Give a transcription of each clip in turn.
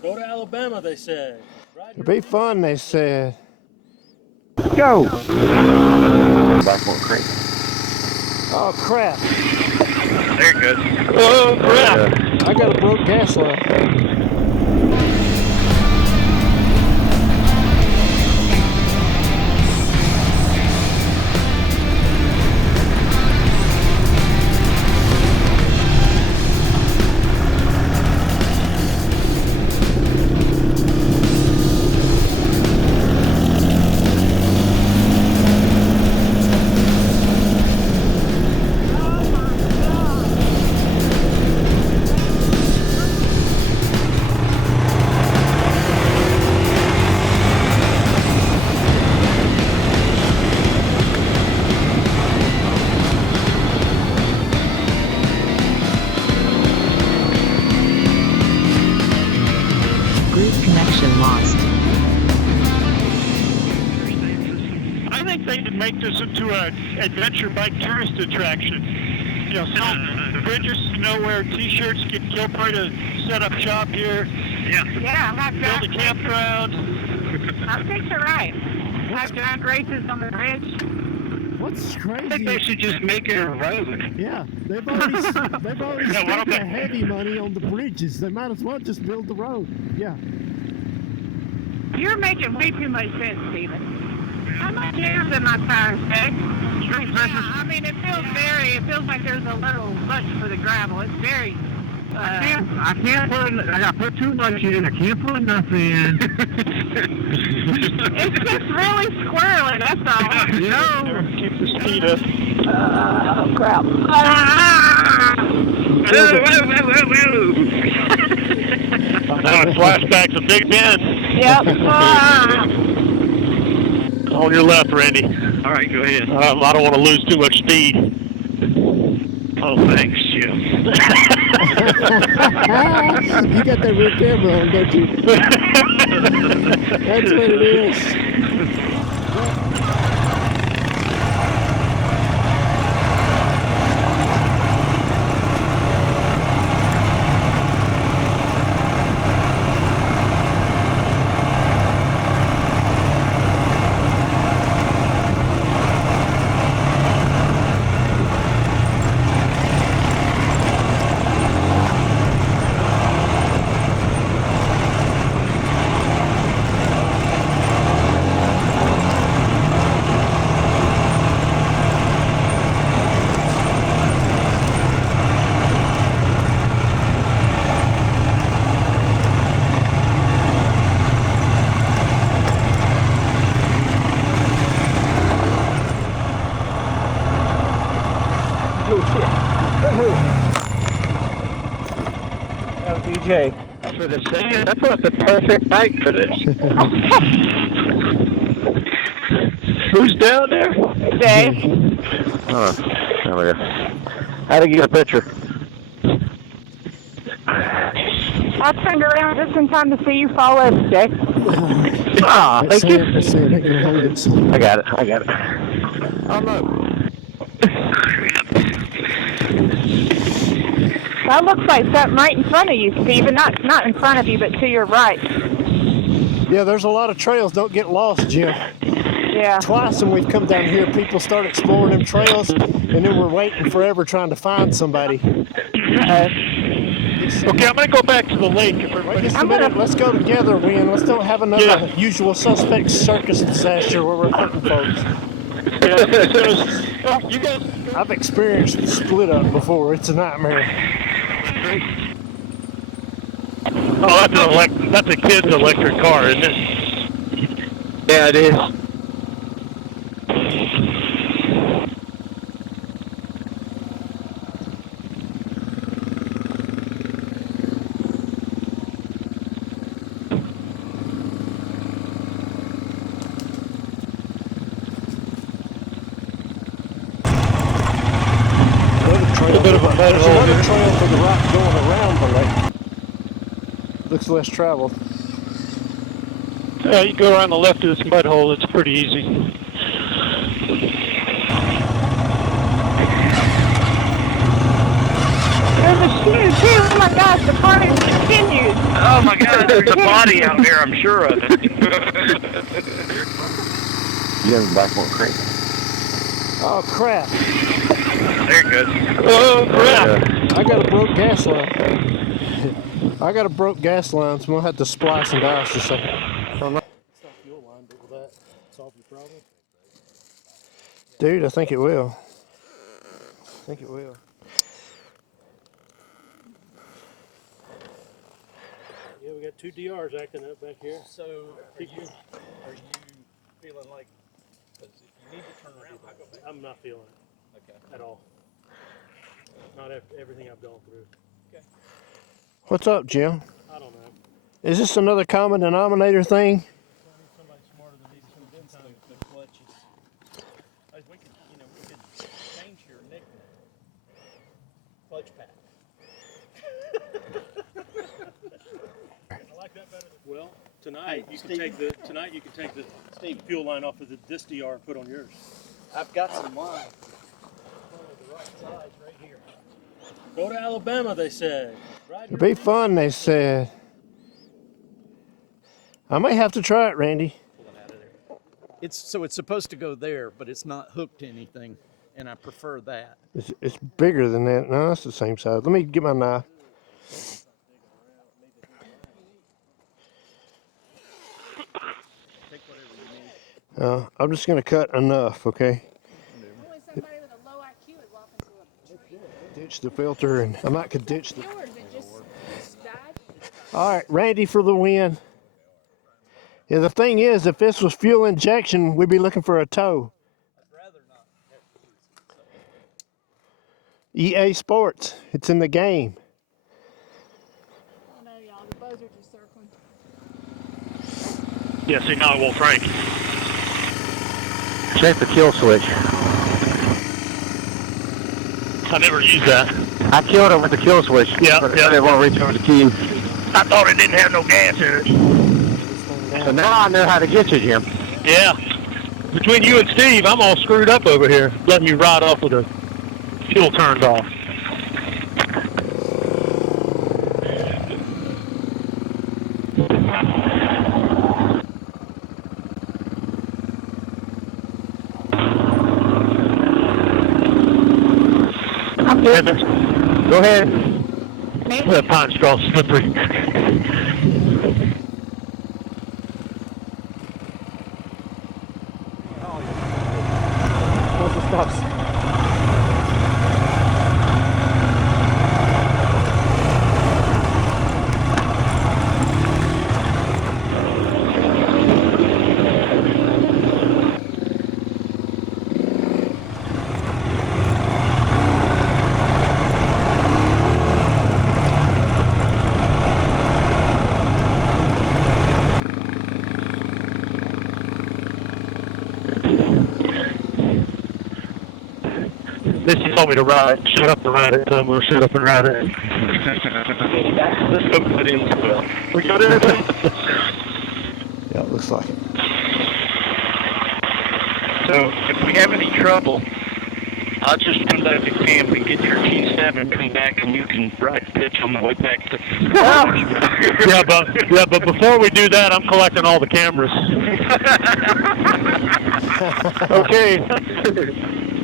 Go to Alabama, they said. It'll be fun, they said. Go! Back one creek. Oh, crap. There it goes. Oh, crap. I got a broke gas line. Make this into an adventure bike tourist attraction. You know, sell bridges to nowhere, t-shirts, get Gilbert to set up shop here. Yeah, build a campground. I think you're right. Have giant races on the bridge. What's crazy? I think they should just make it a road. Yeah, they've already spent the heavy money on the bridges. They might as well just build the road. Yeah. You're making way too much sense, Steven. How much air's in my tires, Jay? Yeah, I mean, it feels like there's a little much for the gravel. It's very, I got put too much in. I can't put enough in. it's just really squirrely, that's all. No. Keep the speed up. Oh, crap. Now it flashbacks to Big Ben. Yep. On your left, Randy. All right, go ahead. I don't want to lose too much speed. Oh, thanks, Jim. You got that rear camera on, don't you? That's what it is. DJ, for the sand, I thought the perfect bike for this. Who's down there? Dave. Oh, there we go. How to get a picture? I turned around just in time to see you fall over, Jay. Ah, thank you. I got it. Oh, no. That looks like something right in front of you, Steven. Not in front of you, but to your right. Yeah, there's a lot of trails. Don't get lost, Jim. Yeah. Twice when we've come down here, people start exploring them trails, and then we're waiting forever trying to find somebody. Okay, I'm going to go back to the lake. Wait just a minute. Let's go together, Win. Let's don't have another usual suspect circus disaster where we're hunting folks. You guys. I've experienced the split up before. It's a nightmare. Oh, that's a kid's electric car, isn't it? Yeah, it is. There's another trail to the right going around the lake. Looks less traveled. Yeah, you go around the left of this mud hole. It's pretty easy. There's a shoe too. Oh my gosh, the party continues. Oh my God, there's a body out there, I'm sure of it. You have a back one crank. Oh crap. There it goes. Oh, crap. I got a broke gas line. I got a broke gas line, so I'm gonna have to splice and dice this up. It's not fuel line, but will that solve your problem? Dude, I think it will. I think it will. Yeah, we got 2 DRs acting up back here. So, are you feeling like, because if you need to turn around, I'm not feeling it at all. Not after everything I've gone through. What's up, Jim? I don't know. Is this another common denominator thing? Somebody smarter than me sometimes. the clutches. Like we could change your nickname. Clutch pack. I like that better. Well, tonight you can take the fuel line off of this DR and put on yours. I've got some line. The right size right here. Go to Alabama, they said. It'll be fun, they said. I may have to try it, Randy. It's supposed to go there, but it's not hooked to anything, and I prefer that. It's bigger than that. No, it's the same size. Let me get my knife. I'm just going to cut enough, okay? Only somebody with a low IQ would walk into a tree. Ditch the filter, and I might could ditch the... Yours, it just died. All right, Randy for the win. Yeah, the thing is, if this was fuel injection, we'd be looking for a tow. I'd rather not have to. EA Sports, it's in the game. Oh no, y'all, the bows are just circling. Yeah, see, now it won't crank. Check the kill switch. I never used that. I killed it with the kill switch. Yeah, yeah. It won't reach over the key. I thought it didn't have no gas in it. So now I know how to get you, Jim. Yeah. Between you and Steve, I'm all screwed up over here, letting you ride off with the fuel turned off. I'm good. Go ahead. That pine straw slippery. Missy told me to ride. Shut up and ride it. So I'm going to shut up and ride it. Let's go put in as well. We got anything? Yeah, it looks like it. So if we have any trouble, I'll just run back to camp and get your T7 and come back, and you can ride pitch on the way back to... yeah, but before we do that, I'm collecting all the cameras. Okay.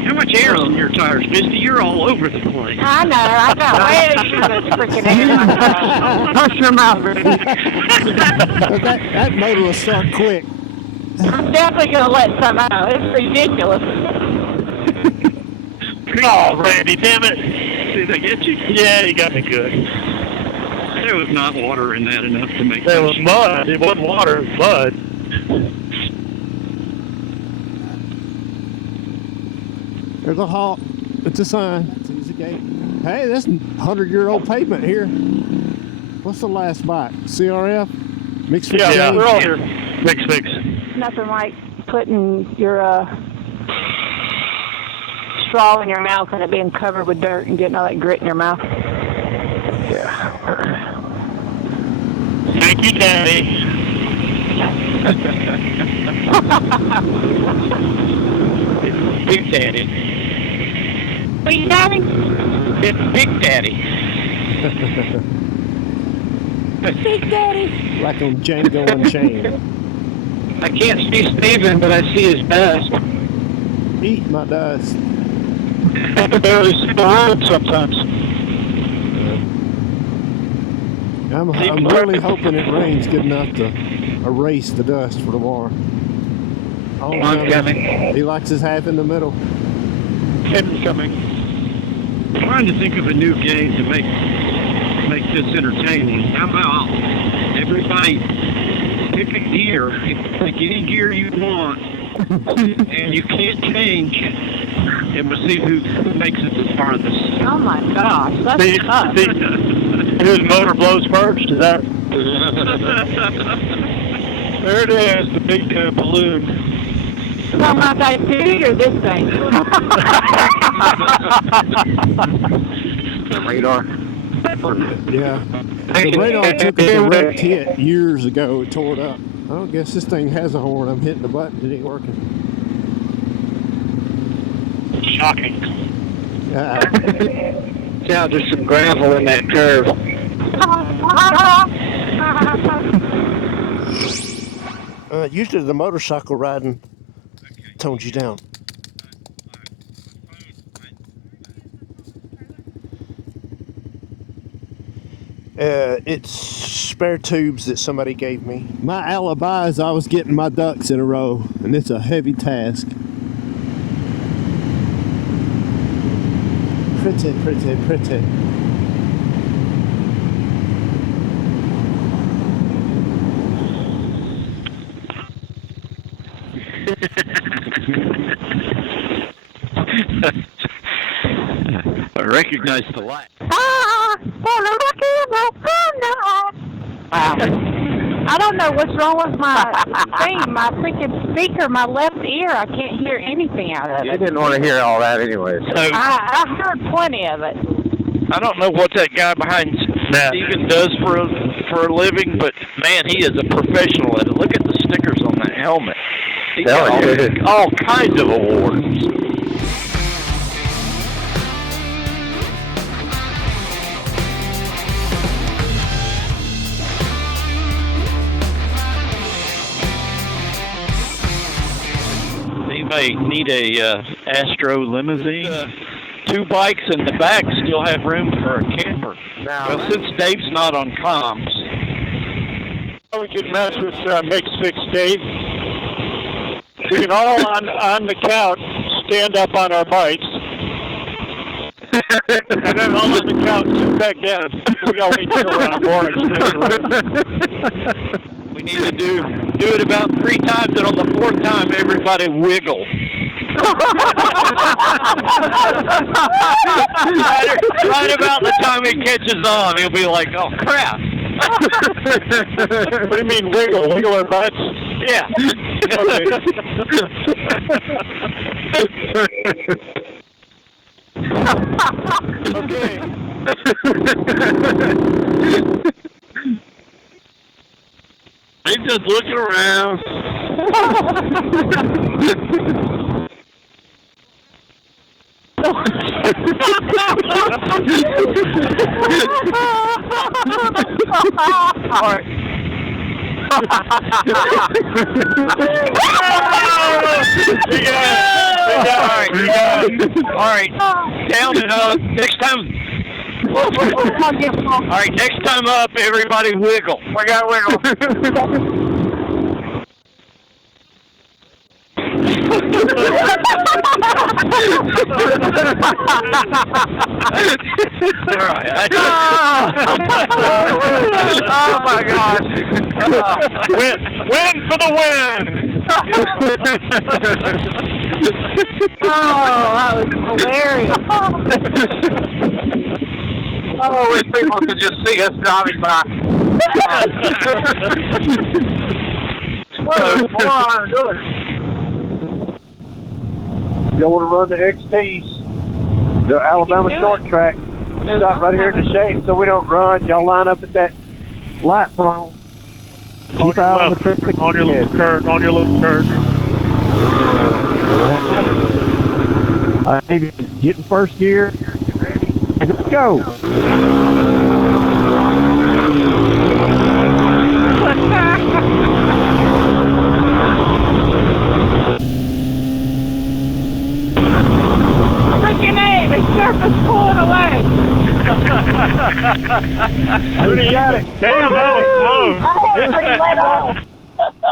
How much air is in your tires, Misty? You're all over the place. I know, I got way too much freaking air in my car. Hush your mouth, Randy. that motor will start quick. I'm definitely going to let some out. It's ridiculous. Oh, Randy, damn it. Did I get you? Yeah, you got me good. There was not water in that enough to make... There was mud. It wasn't water, it was mud. There's a halt. It's a sign. It's Instigate. Hey, that's 100-year-old pavement here. What's the last bike? CRF? MixFixDave? Yeah, we're all here. MixFix. Nothing like putting your straw in your mouth and it being covered with dirt and getting all that grit in your mouth. Yeah. Thank you, Daddy. Big Daddy. Big Daddy? It's Big Daddy. Big Daddy. Like on Django Unchained. I can't see Steven, but I see his dust. Eat my dust. I can barely see the road sometimes. I'm really hoping it rains good enough to erase the dust for tomorrow. Oh, I'm coming. he likes his half in the middle. Kevin's coming. I'm trying to think of a new game to make this entertaining. How about everybody pick a gear, pick any gear you want, and you can't change, and we'll see who makes it the farthest. Oh my gosh, that's tough. Whose motor blows first? Is that? There it is, the big balloon. Well, my guy too, or this thing? The radar. Yeah. The radar took a direct hit years ago. It tore it up. I don't guess this thing has a horn. I'm hitting the button. It ain't working. Shocking. Now there's some gravel in that curve. Usually the motorcycle riding tones you down. It's spare tubes that somebody gave me. My alibi is I was getting my ducks in a row, and it's a heavy task. Pretty, pretty, pretty. I recognize the light. I don't know what's wrong with my thing, my freaking speaker, my left ear. I can't hear anything out of You it. didn't want to hear all that anyways. So, I heard plenty of it. I don't know what that guy behind Steven does for a living, but man, he is a professional at it. Look at the stickers on that helmet. He got all kinds of awards. Anybody need a Astro limousine? Two bikes in the back still have room for a camper. Well, since Dave's not on comms. We can mess with MixFixDave. We can all on the couch stand up on our bikes. And then all on the couch sit back down. We got to wait till we're on board. We need to do it about 3 times, and on the 4th time, everybody wiggle. right about the time it catches on, he'll be like, "Oh crap!" What do you mean wiggle? Wiggle our butts? Yeah. Okay. He's just looking around. All right. All right. Down and up. Next time. All right. Next time up, everybody wiggle. We got wiggle. Oh my gosh. Win for the win. Oh, that was hilarious. Oh, I wish people could just see us driving by. You want to run the XTs, the Alabama short track. Stop right here in the shade so we don't run. Y'all line up at that light pole. Keep out on the traffic. On your little curve. On your little curve. I need to get in first gear. And let's go. surf is pulling away. Rudy got it. Damn, that was close.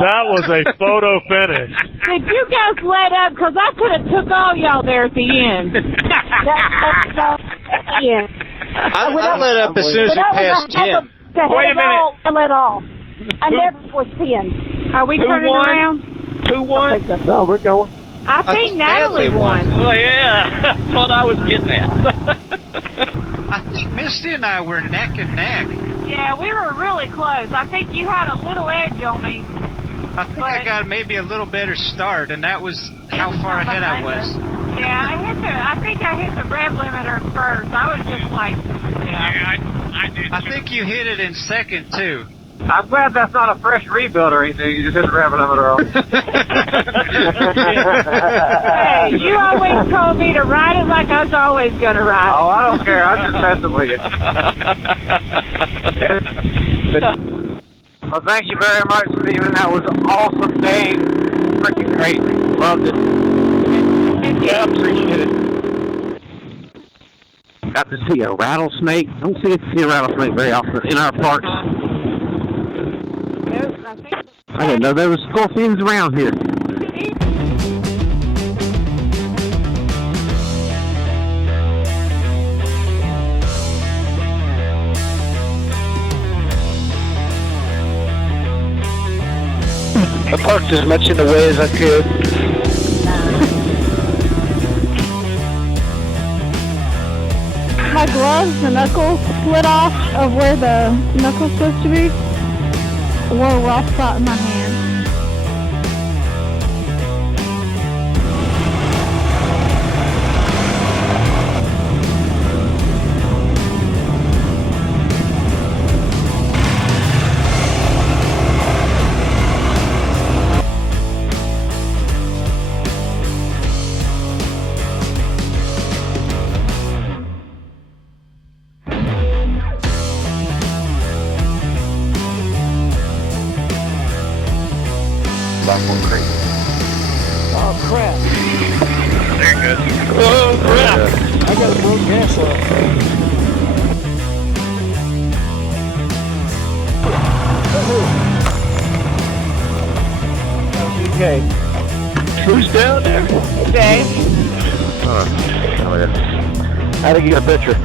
That was a photo finish. Did you guys let up? Because I could have took all y'all there at the end. I let up as soon as we passed Jim. Wait a minute. I let off. I never was pinned. Are we turning around? Who won? No, we're going. I think Natalie won. Oh, yeah. That's what I was getting at. I think Misty and I were neck and neck. Yeah, we were really close. I think you had a little edge on me. I think I got maybe a little better start, and that was how far ahead I was. Yeah, I think I hit the rev limiter first. I was just like, I did. I think you hit it in second, too. I'm glad that's not a fresh rebuild or anything. You just hit the rev limiter off. Hey, you always told me to ride it like I was always going to ride it. Oh, I don't care. I'm just messing with you. Well, thank you very much, Steven. That was an awesome day. Freaking great. Loved it. Yeah, I appreciate it. Got to see a rattlesnake. Don't see a rattlesnake very often in our parks. I didn't know there was scorpions around here. I parked as much in the way as I could. My gloves, the knuckles split off of where the knuckle's supposed to be. A little raw spot in my hand. Oh, crap. There it goes. Oh, crap. I got a broke gas line. Okay. Who's down there? Dave. How to get a picture?